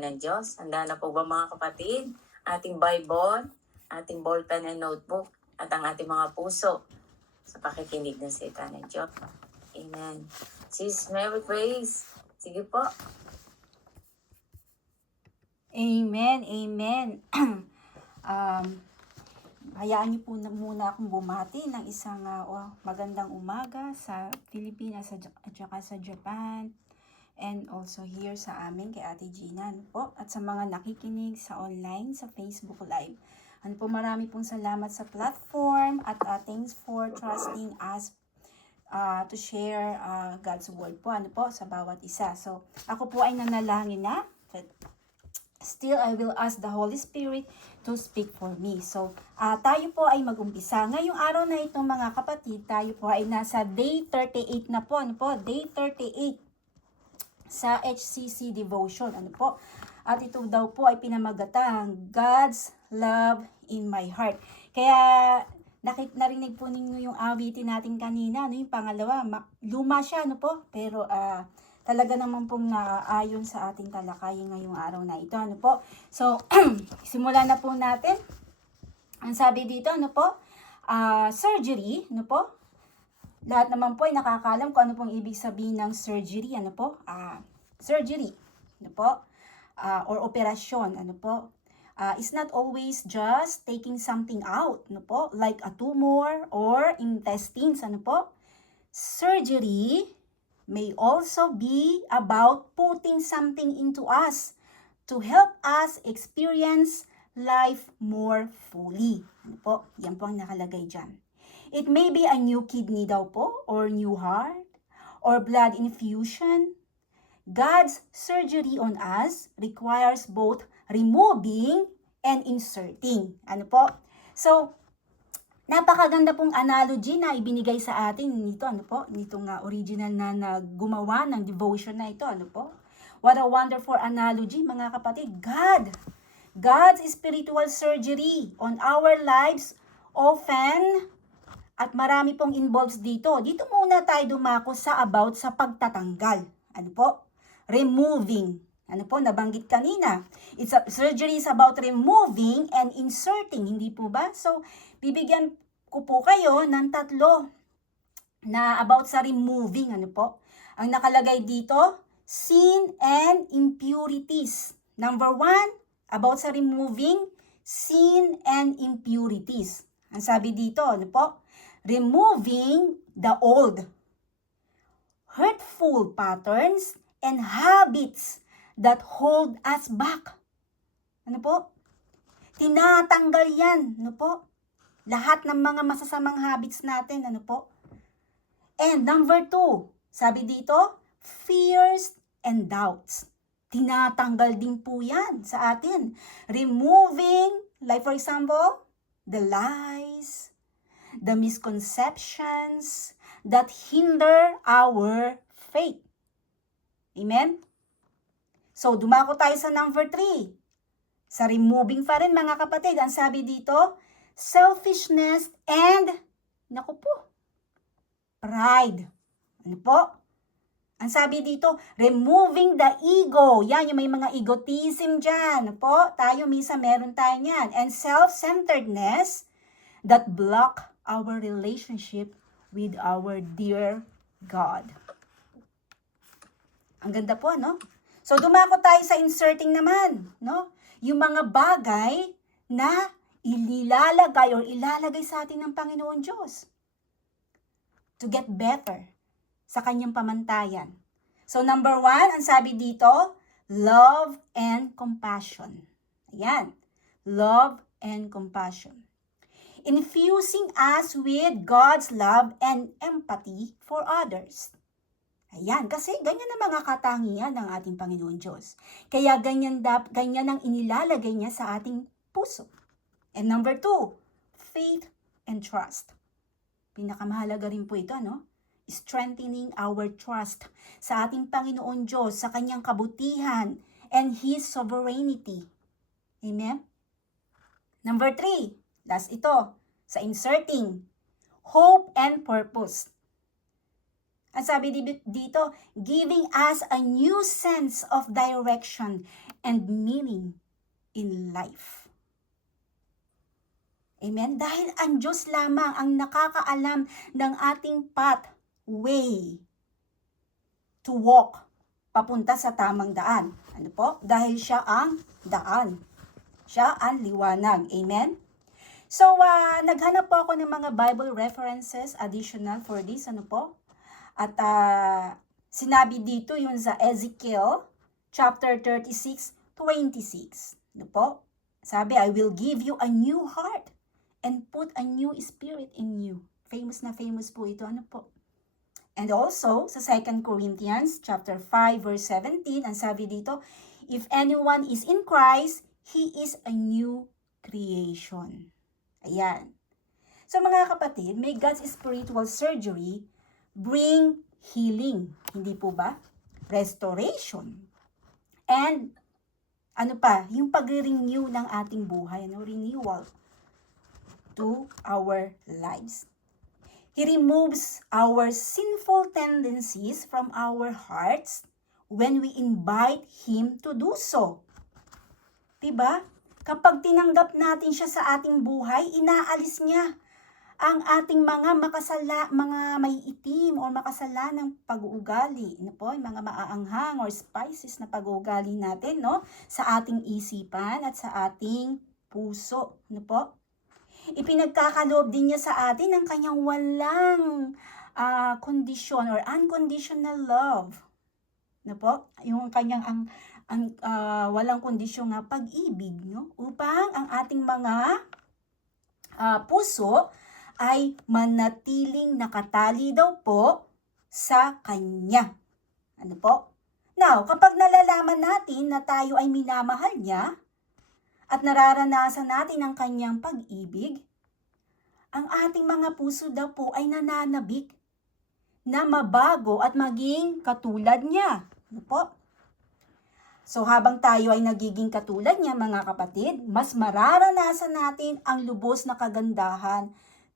ng Diyos. Handa na po ba mga kapatid? Ating Bible, ating ballpen and notebook, at ang ating mga puso sa pakikinig ng salita ng Diyos. Amen. Sis Mary Grace, sige po. Amen, amen. Hayaan niyo po muna akong bumati ng isang magandang umaga sa Pilipinas at saka sa Japan, and also here sa amin kay Ate Gina po, at sa mga nakikinig sa online sa Facebook Live. Marami pong salamat sa platform at thanks for trusting us to share God's word po, sa bawat isa. So, ako po ay nanalangin na. Still, I will ask the Holy Spirit to speak for me. So, tayo po ay mag-umpisa. Ngayong araw na ito mga kapatid, tayo po ay nasa day 38 na po. Day 38 sa HCC Devotion. At ito daw po ay pinamagatang God's Love in My Heart. Kaya, narinig po ninyo yung awitin natin kanina, yung pangalawa. Luma siya, pero, talaga naman pong naayon sa ating talakayin ngayong araw na ito. So, simulan na po natin. Ang sabi dito, surgery, lahat naman po ay nakakalam kung ano pong ibig sabihin ng surgery, surgery, or operasyon, is not always just taking something out, like a tumor or intestines, Surgery may also be about putting something into us to help us experience life more fully. Yan po ang nakalagay dyan. It may be a new kidney daw po, or new heart, or blood infusion. God's surgery on us requires both removing and inserting. So, napakaganda pong analogy na ibinigay sa atin nito, nitong original na gumawa ng devotion na ito, What a wonderful analogy, mga kapatid. God's spiritual surgery on our lives often, at marami pong involves dito. Dito muna tayo dumako sa about sa pagtatanggal. Removing. Nabanggit kanina. Surgery is about removing and inserting, hindi po ba? So, bibigyan ko po kayo ng tatlo na about sa removing, Ang nakalagay dito, sin and impurities. Number 1, about sa removing, sin and impurities. Ang sabi dito, removing the old, hurtful patterns and habits that hold us back. Tinatanggal yan, lahat ng mga masasamang habits natin, And number 2, sabi dito, fears and doubts. Tinatanggal din po yan sa atin. Removing, like for example, the lies, the misconceptions that hinder our faith. Amen? So, dumako tayo sa number 3. Sa removing pa rin, mga kapatid, ang sabi dito, selfishness and, pride. Ang sabi dito, removing the ego. Yan, yung may mga egotism dyan. Tayo misa meron tayo yan. And self-centeredness that block our relationship with our dear God. Ang ganda po, So, dumako tayo sa inserting naman, Yung mga bagay na inilalagay or ilalagay sa atin ng Panginoon Diyos to get better sa kanyang pamantayan. So, number 1, ang sabi dito, love and compassion. Ayan, love and compassion. Infusing us with God's love and empathy for others. Ayan, kasi ganyan ang mga katangian ng ating Panginoon Diyos. Kaya ganyan ang inilalagay niya sa ating puso. And number 2, faith and trust. Pinakamahalaga rin po ito, Strengthening our trust sa ating Panginoon Diyos, sa kanyang kabutihan and His sovereignty. Amen? Number 3, last ito, sa inserting, hope and purpose. Ang sabi dito, giving us a new sense of direction and meaning in life. Amen? Dahil ang Diyos lamang ang nakakaalam ng ating pathway to walk papunta sa tamang daan. Ano po? Dahil siya ang daan. Siya ang liwanag. Amen? So, naghanap po ako ng mga Bible references additional for this. Ano po? At sinabi dito yun sa Ezekiel chapter 36:26. Ano po? Sabi, I will give you a new heart and put a new spirit in you. Famous na famous po ito. Ano po? And also, sa 2 Corinthians chapter 5 verse 17, ang sabi dito, if anyone is in Christ, he is a new creation. Ayan. So mga kapatid, may God's spiritual surgery bring healing. Hindi po ba? Restoration. And ano pa? Yung pag-renew ng ating buhay. Renewal to our lives. He removes our sinful tendencies from our hearts when we invite Him to do so. Diba? Kapag tinanggap natin siya sa ating buhay, inaalis niya ang ating mga may itim o makasalanang pag-uugali, no po, yung mga maaanghang or spices na pag-uugali natin, no, sa ating isipan at sa ating puso, no po. Ipinagkakaloob din niya sa atin ang kanyang walang kondisyon or unconditional love. No po? Yung kanyang walang kondisyon na pag-ibig, no? Upang ang ating mga puso ay manatiling nakatali daw po sa kanya. Ano po? Now, kapag nalalaman natin na tayo ay minamahal niya, at nararanasan natin ang kanyang pag-ibig, ang ating mga puso daw po ay nananabik na mabago at maging katulad niya. Ano po? So habang tayo ay nagiging katulad niya, mga kapatid, mas mararanasan natin ang lubos na kagandahan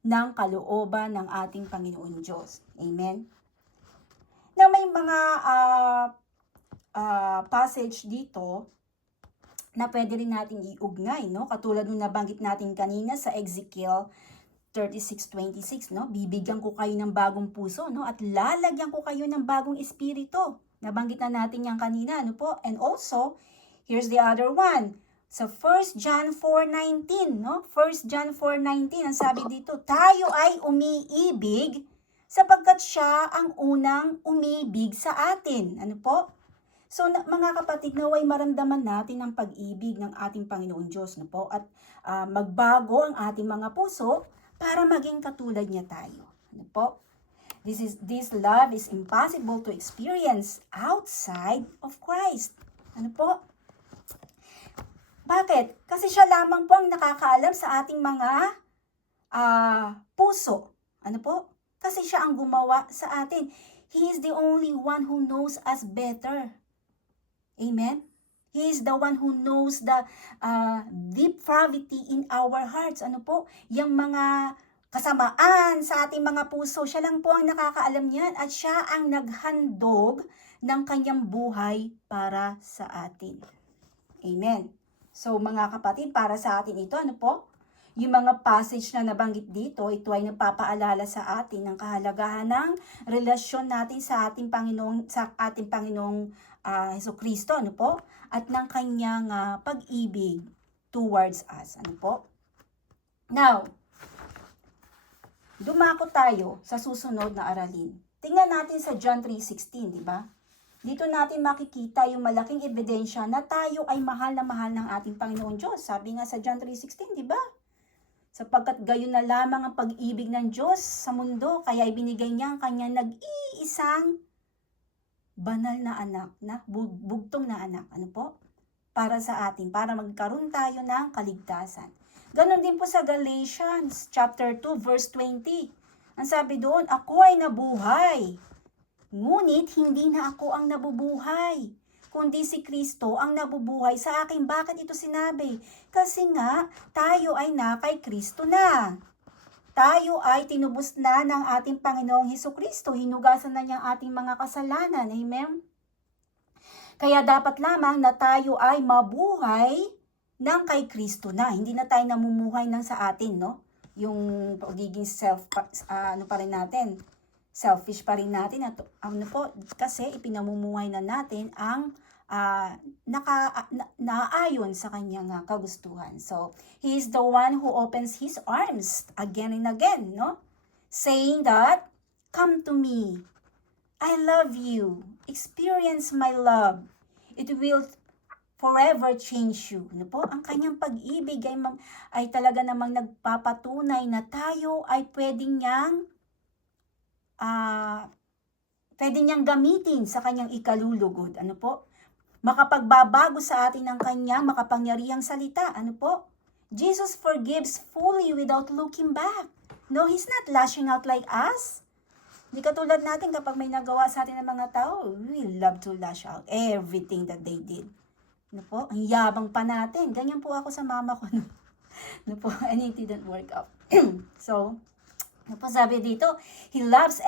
ng kalooban ng ating Panginoon Diyos. Amen? Now may mga passage dito na pwede rin natin iugnay, no? Katulad nung nabanggit natin kanina sa Ezekiel 36:26, no? Bibigyan ko kayo ng bagong puso, no? At lalagyan ko kayo ng bagong espiritu. Nabanggit na natin yan kanina, ano po? And also, here's the other one. Sa 1 John 4:19, no? 1 John 4:19, ang sabi dito, tayo ay umiibig sapagkat siya ang unang umibig sa atin. Ano po? So, mga kapatid, naway maramdaman natin ang pag-ibig ng ating Panginoon Diyos, no po? At magbago ang ating mga puso para maging katulad niya tayo. Ano po? This love is impossible to experience outside of Christ. Ano po? Bakit? Kasi siya lamang po ang nakakaalam sa ating mga puso. Ano po? Kasi siya ang gumawa sa atin. He is the only one who knows us better. Amen? He is the one who knows the deep gravity in our hearts. Ano po? Yung mga kasamaan sa ating mga puso, siya lang po ang nakakaalam niyan at siya ang naghandog ng kanyang buhay para sa atin. Amen. So mga kapatid, para sa atin ito, ano po? Yung mga passage na nabanggit dito, ito ay nagpapaalala sa atin ng kahalagahan ng relasyon natin sa ating Panginoong Hesukristo, ano po? At ng kanyang pag-ibig towards us, ano po? Now, dumako tayo sa susunod na aralin. Tingnan natin sa John 3:16, di ba? Dito natin makikita yung malaking ebidensya na tayo ay mahal na mahal ng ating Panginoon Diyos. Sabi nga sa John 3:16, di ba? Sapagkat gayon na lamang ang pag-ibig ng Diyos sa mundo, kaya ibinigay niya ang kanyang nag-iisang banal na anak, na bugtong na anak. Ano po? Para sa atin, para magkaroon tayo ng kaligtasan. Ganon din po sa Galatians chapter 2 verse 20. Ang sabi doon, ako ay nabuhay. Ngunit hindi na ako ang nabubuhay, kundi si Kristo ang nabubuhay sa akin. Bakit ito sinabi? Kasi nga, tayo ay na kay Kristo na. tayo ay tinubos na ng ating Panginoong Hesukristo. Hinugasan na niya ang ating mga kasalanan. Amen? Kaya dapat lamang na tayo ay mabuhay ng kay Kristo na. Hindi na tayo namumuhay ng sa atin, no? Yung pagiging ano pa rin natin, selfish pa rin natin. At, ano po, kasi ipinamumuhay na natin ang naayon sa kanyang kagustuhan. So, He is the one who opens His arms again and again, no? Saying that, come to me. I love you. Experience my love. It will forever change you. Ano po? Ang kanyang pag-ibig ay talaga namang nagpapatunay na tayo ay pwedeng niyang gamitin sa kanyang ikalulugod. Ano po? Makapagbabago sa atin ng kanyang makapangyarihang salita. Ano po? Jesus forgives fully without looking back. No, He's not lashing out like us. Hindi katulad natin kapag may nagawa sa atin ng mga tao, we love to lash out everything that they did. Ano po? Ang yabang pa natin. Ganyan po ako sa mama ko. Ano po? And it didn't work out. So, ano po sabi dito? He loves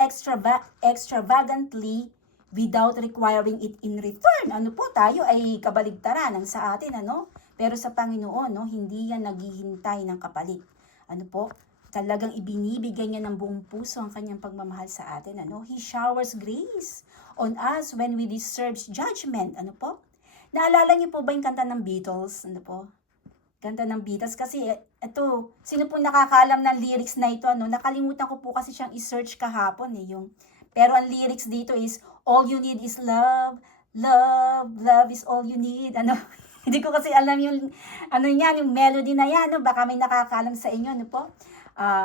extravagantly without requiring it in return. Ano po, tayo ay kabaligtaran ng sa atin, ano? Pero sa Panginoon, no, hindi yan naghihintay ng kapalit. Ano po? Talagang ibinibigay niya ng buong puso ang kanyang pagmamahal sa atin, ano? He showers grace on us when we deserve judgment. Ano po? Naalala niyo po ba yung kanta ng Beatles? Ano po? Kanta ng Beatles kasi ito, sino po nakakaalam ng lyrics na ito, ano? Nakalimutan ko po kasi siyang i-search kahapon pero ang lyrics dito is, all you need is love, love, love is all you need. Ano? Hindi ko kasi alam yung, yung melody na yan. No? Baka may nakakaalam sa inyo. Ano po?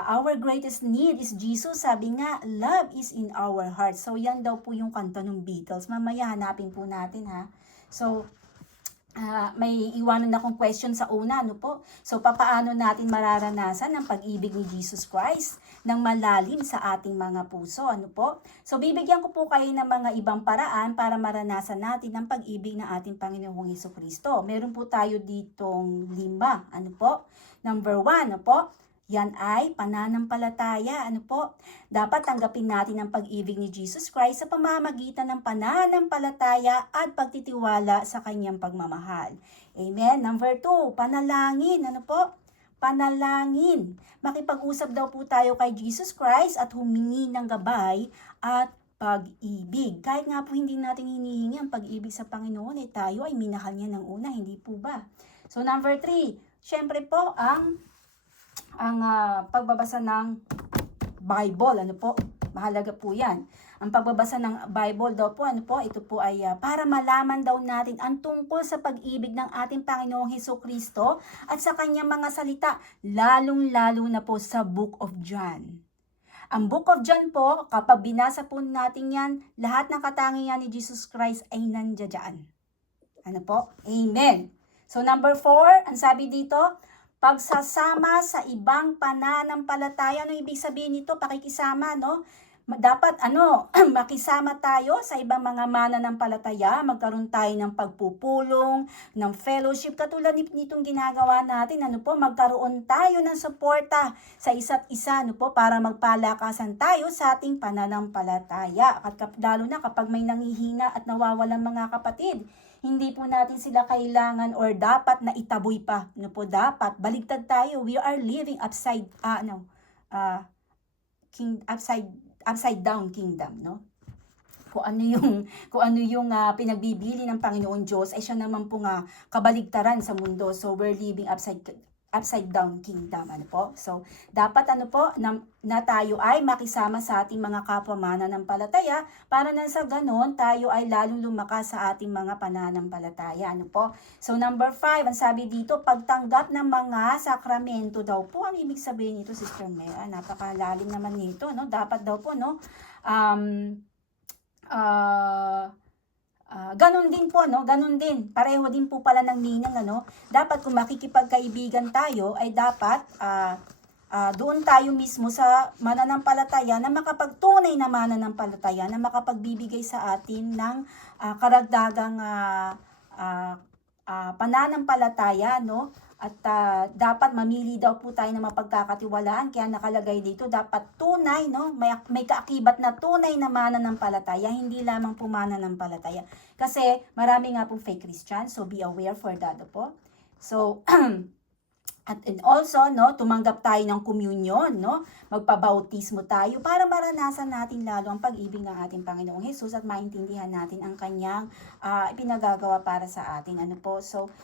Our greatest need is Jesus. Sabi nga, love is in our heart. So, yan daw po yung kanta ng Beatles. Mamaya hanapin po natin, ha? So, may iwanan akong question sa una, ano po? So, papaano natin mararanasan ang pag-ibig ni Jesus Christ ng malalim sa ating mga puso, ano po? So, bibigyan ko po kayo ng mga ibang paraan para maranasan natin ang pag-ibig ng ating Panginoong Hesukristo. Meron po tayo ditong 5, ano po? Number 1, ano po? Yan ay pananampalataya. Ano po? Dapat tanggapin natin ang pag-ibig ni Jesus Christ sa pamamagitan ng pananampalataya at pagtitiwala sa kanyang pagmamahal. Amen. Number 2, panalangin. Ano po? Panalangin. Makipag-usap daw po tayo kay Jesus Christ at humingi ng gabay at pag-ibig. Kahit nga po hindi natin hinihingi ang pag-ibig sa Panginoon, tayo ay minahal niya ng una, hindi po ba? So number 3, syempre po ang pagbabasa ng Bible, ano po? Mahalaga po 'yan. Ang pagbabasa ng Bible daw po, ano po? Ito po ay para malaman daw natin ang tungkol sa pag-ibig ng ating Panginoong Hesukristo at sa kanyang mga salita, lalong-lalo na po sa Book of John. Ang Book of John po, kapag binasa po natin 'yan, lahat ng katangian ni Jesus Christ ay nandiyan. Ano po? Amen. So number 4, ang sabi dito, pagsasama sa ibang pananampalataya. Ano ibig sabihin nito? Pakikisama, no? Dapat, makisama tayo sa ibang mga mananampalataya, magkaroon tayo ng pagpupulong, ng fellowship, katulad nitong ginagawa natin, magkaroon tayo ng suporta sa isa't isa, para magpalakasan tayo sa ating pananampalataya. At lalo na kapag may nanghihina at nawawalang mga kapatid, hindi po natin sila kailangan or dapat na itaboy pa. Dapat baligtad tayo. We are living upside down kingdom, no? Kung ano yung pinagbibili ng Panginoon Diyos ay siya naman po kabaligtaran sa mundo. So we're living upside down kingdom, ano po? So dapat na tayo ay makisama sa ating mga kapwa mananampalataya para nang sa ganon tayo ay lalong lumakas sa ating mga pananampalataya, ano po? So number 5, ang sabi dito, pagtanggap ng mga sakramento daw po. Ano ibig sabihin nito, Sister Mea? Napakalalim naman nito, no? Dapat daw po, no? Ganon din po, no? Ganon din. Pareho din po pala ng meaning, ano? Dapat kung makikipagkaibigan tayo, ay dapat doon tayo mismo sa mananampalataya na makapagtunay na mananampalataya na makapagbibigay sa atin ng karagdagang pananampalataya, no? At dapat mamili daw po tayo ng mapagkakatiwalaan, kaya nakalagay dito, dapat tunay, no? May kaakibat na tunay na mananampalataya, hindi lamang po mananampalataya. Kasi marami nga po fake Christians, so be aware for that po. So, and also, no, tumanggap tayo ng communion, no? Magpabautismo tayo para maranasan natin lalo ang pag-ibig ng ating Panginoong Hesus at maintindihan natin ang kanyang ipinagagawa para sa atin. Ano po? So,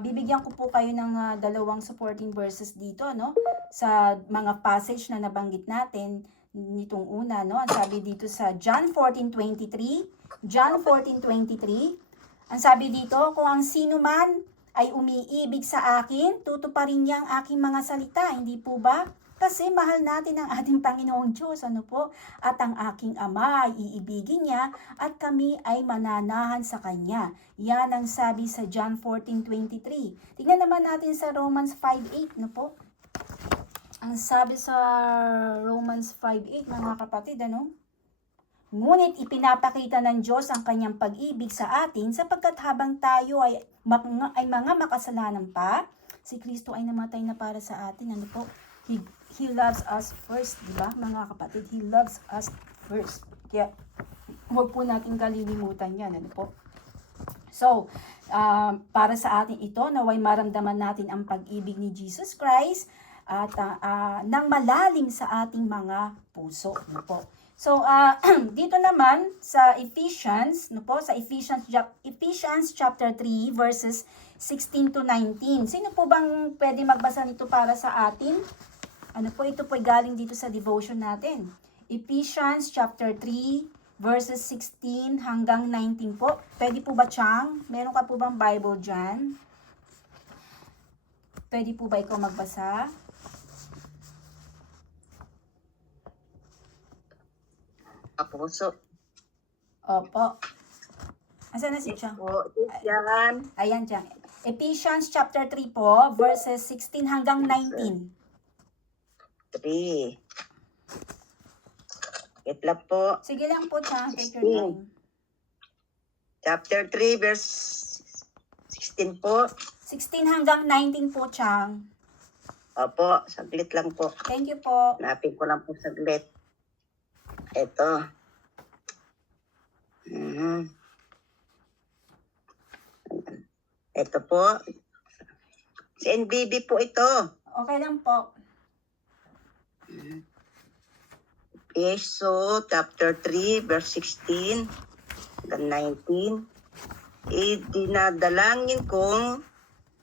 bibigyan ko po kayo ng dalawang supporting verses dito, no? Sa mga passage na nabanggit natin nitong una, no? Ang sabi dito sa John 14:23, John 14:23, ang sabi dito, kung ang sino man ay umiibig sa akin, tutuparin niya ang aking mga salita, hindi po ba? Kasi mahal natin ang ating Panginoong Diyos, ano po? At ang aking Ama ay iibigin niya at kami ay mananahan sa Kanya. Yan ang sabi sa John 14:23. Tingnan naman natin sa Romans 5:8, no po? Ang sabi sa Romans 5:8, mga kapatid, ano? Ngunit ipinapakita ng Diyos ang kanyang pag-ibig sa atin sapagkat habang tayo ay mga makasalanan pa, si Kristo ay namatay na para sa atin. Ano po? He loves us first, di ba mga kapatid? He loves us first. Kaya huwag po natin kalilimutan yan. Ano po? So, para sa atin ito, naway maramdaman natin ang pag-ibig ni Jesus Christ at nang malalim sa ating mga puso. Ano po? So, dito naman sa Ephesians, no po, sa Ephesians chapter 3 verses 16 to 19. Sino po bang pwede magbasa nito para sa atin? Ano po, ito po galing dito sa devotion natin. Ephesians chapter 3 verses 16 hanggang 19 po. Pwede po ba, Chang? Meron ka po bang Bible dyan? Pwede po ba ikaw magbasa? Kapuso. Opo. Asan na si Chang? Po, yan. Ayan, Chang. Ephesians chapter 3 po, verses 16 hanggang 19. 3. Wait lang po. Sige lang po, Chang. Take your time. Chapter 3, verse 16 po. 16 hanggang 19 po, Chang. Opo, saglit lang po. Thank you po. Hanapin ko lang po saglit. Ito. Ito po. Si NBB po ito. Okay lang po. Efeso chapter 3 verse 16 hanggang 19.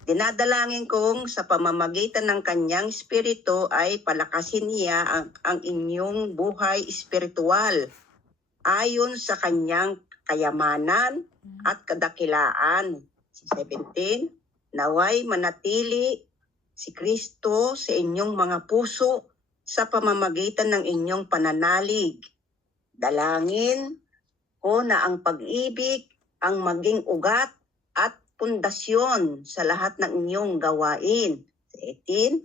Dinadalangin kong sa pamamagitan ng kanyang espiritu ay palakasin niya ang inyong buhay espiritual ayon sa kanyang kayamanan at kadakilaan. 17. Naway manatili si Kristo sa inyong mga puso sa pamamagitan ng inyong pananalig. Dalangin ko na ang pag-ibig ang maging ugat at pundasyon sa lahat ng inyong gawain. 18.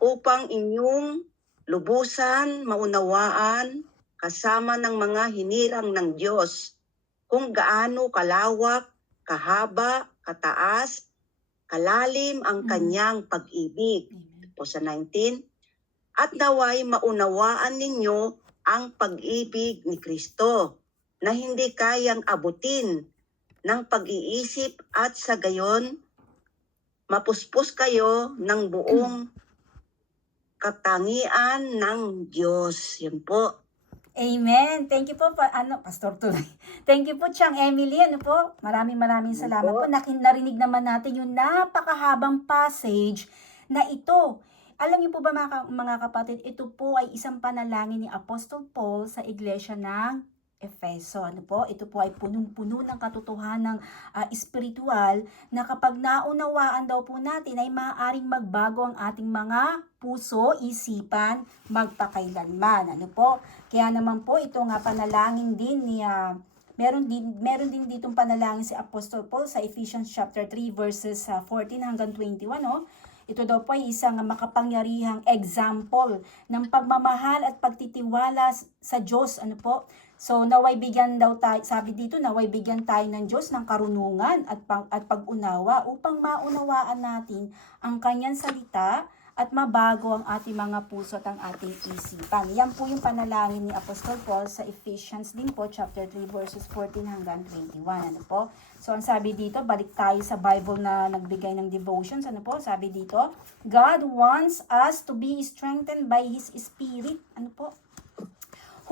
Upang inyong lubusan, maunawaan, kasama ng mga hinirang ng Diyos, kung gaano kalawak, kahaba, kataas, kalalim ang kanyang pag-ibig. Po sa 19. At naway maunawaan ninyo ang pag-ibig ni Kristo na hindi kayang abutin ng pag-iisip at sa gayon mapuspos kayo ng buong katangian ng Diyos. Yan po. Amen. Thank you po, Pastor Tuloy. Thank you po, Chang Emily. Ano po? Maraming salamat po. Narinig naman natin yung napakahabang passage na ito. Alam niyo po ba mga kapatid, ito po ay isang panalangin ni Apostle Paul sa iglesia ng Efeso. Ano po? Ito po ay punong-puno ng katotohanang espiritual na kapag naunawaan daw po natin ay maaaring magbago ang ating mga puso, isipan, magpakailanman. Ano po? Kaya naman po ito nga panalangin din ni meron din ditong panalangin si Apostle Paul sa Ephesians chapter 3 verses 14 hanggang 21, no? Ito daw po ay isang makapangyarihang example ng pagmamahal at pagtitiwala sa Diyos, ano po, So, naway bigyan daw tayo, sabi dito, naway bigyan tayo ng Diyos ng karunungan at pag-unawa upang maunawaan natin ang kanyang salita at mabago ang ating mga puso at ang ating isipan. Yan po yung panalangin ni Apostol Paul sa Ephesians din po, chapter 3, verses 14 hanggang 21. Ano po? So, ang sabi dito, balik tayo sa Bible na nagbigay ng devotions. Ano po? Sabi dito, God wants us to be strengthened by His Spirit. Ano po?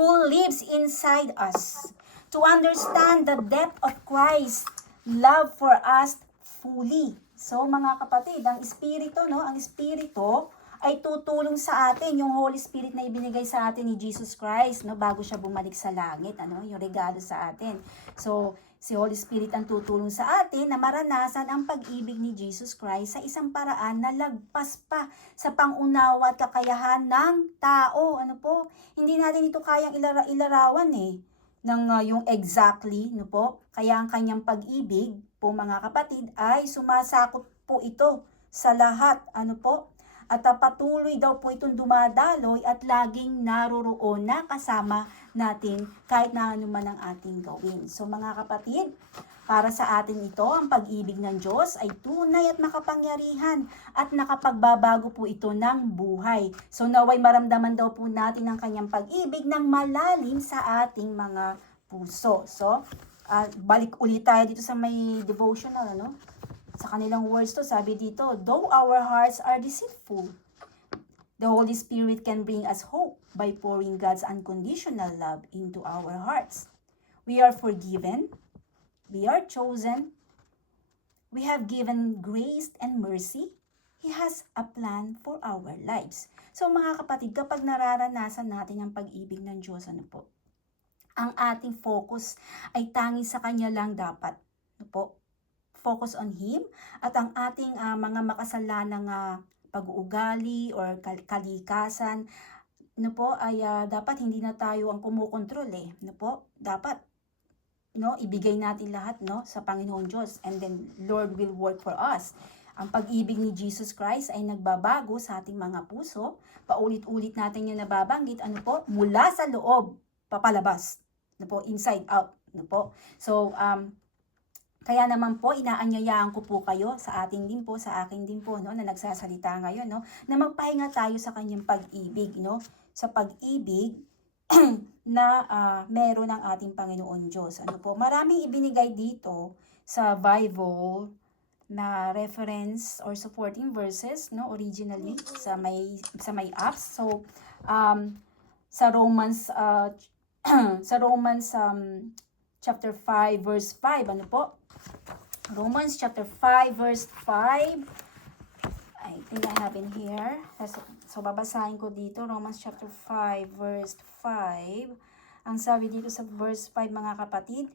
Who lives inside us, to understand the depth of Christ's love for us fully. So mga kapatid, ang Espiritu, no, ang Espiritu ay tutulong sa atin, yung Holy Spirit na ibinigay sa atin ni Jesus Christ, no, bago siya bumalik sa langit, ano, yung regalo sa atin. So si Holy Spirit ang tutulong sa atin na maranasan ang pag-ibig ni Jesus Christ sa isang paraan na lagpas pa sa pangunawa at kakayahan ng tao. Ano po? Hindi natin ito kayang ilarawan ng yung exactly, no po? Kaya ang kanyang pag-ibig po mga kapatid ay sumasakop po ito sa lahat. Ano po? At patuloy daw po itong dumadaloy at laging naroroon na kasama natin kahit na ano man ang ating gawin. So mga kapatid, para sa atin ito, ang pag-ibig ng Diyos ay tunay at makapangyarihan at nakapagbabago po ito ng buhay. So naway maramdaman daw po natin ang kanyang pag-ibig ng malalim sa ating mga puso. So balik ulit tayo dito sa may devotional, ano? Sa kanilang words to, sabi dito, though our hearts are deceitful, the Holy Spirit can bring us hope by pouring God's unconditional love into our hearts. We are forgiven, we are chosen, we have given grace and mercy. He has a plan for our lives. So mga kapatid, kapag nararanasan natin ang pag-ibig ng Diyos, ano po? Ang ating focus ay tanging sa Kanya lang dapat. Ano po? Focus on Him at ang ating mga makasalanang pag-uugali or kalikasan, no po, ay dapat hindi na tayo ang kumukontrol no po, dapat ibigay natin lahat sa Panginoon Diyos, and then Lord will work for us. Ang pag-ibig ni Jesus Christ ay nagbabago sa ating mga puso, paulit-ulit natin yung nababanggit, ano po, mula sa loob papalabas, no po, inside out, no po. So kaya naman po, inaanyayaan ko po kayo sa atin din po, sa akin din po, na nagsasalita ngayon, na magpahinga tayo sa kanyang pag-ibig, sa pag-ibig na meron ng ating Panginoon Diyos. Ano po? Maraming ibinigay dito sa Bible na reference or supporting verses, originally sa may apps. So sa Romans chapter 5 verse 5, ano po? Romans chapter 5 verse 5. I think I have in here. So babasahin ko dito, Romans chapter 5 verse 5. Ang sabi dito sa verse 5, mga kapatid,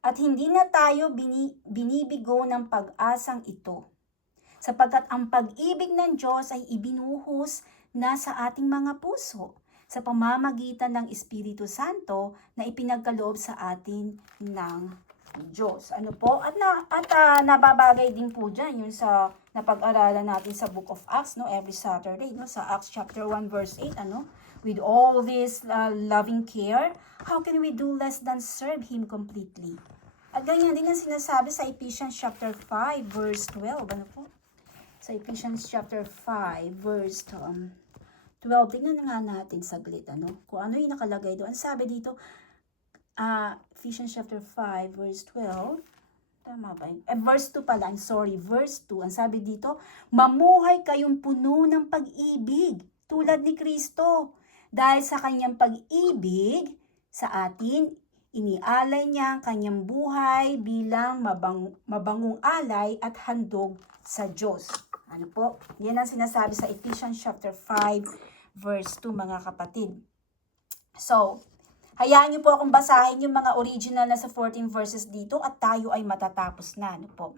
at hindi na tayo binibigo ng pag-asang ito, sapagkat ang pag-ibig ng Diyos ay ibinuhos na sa ating mga puso sa pamamagitan ng Espiritu Santo na ipinagkaloob sa atin ng Diyos. Ano po? At nababagay din po dyan yung sa napag-aralan natin sa Book of Acts, every Saturday, sa Acts chapter 1 verse 8, with all this loving care, how can we do less than serve Him completely? At ganyan din ang sinasabi sa Ephesians chapter 5 verse 12, ano po? Sa Ephesians chapter 5 verse 12, tingnan nga natin saglit, kung ano yung nakalagay doon. Sabi dito, Ephesians chapter 5 verse 12, tama ba yun? Verse 2 pala, verse 2, ang sabi dito, mamuhay kayong puno ng pag-ibig, tulad ni Kristo. Dahil sa kanyang pag-ibig sa atin, inialay niya ang kanyang buhay bilang mabangong alay at handog sa Diyos. Ano po? Yan ang sinasabi sa Ephesians chapter 5 verse 2, mga kapatid. So, hayaan niyo po akong basahin yung mga original na sa 14 verses dito at tayo ay matatapos na. Ano po?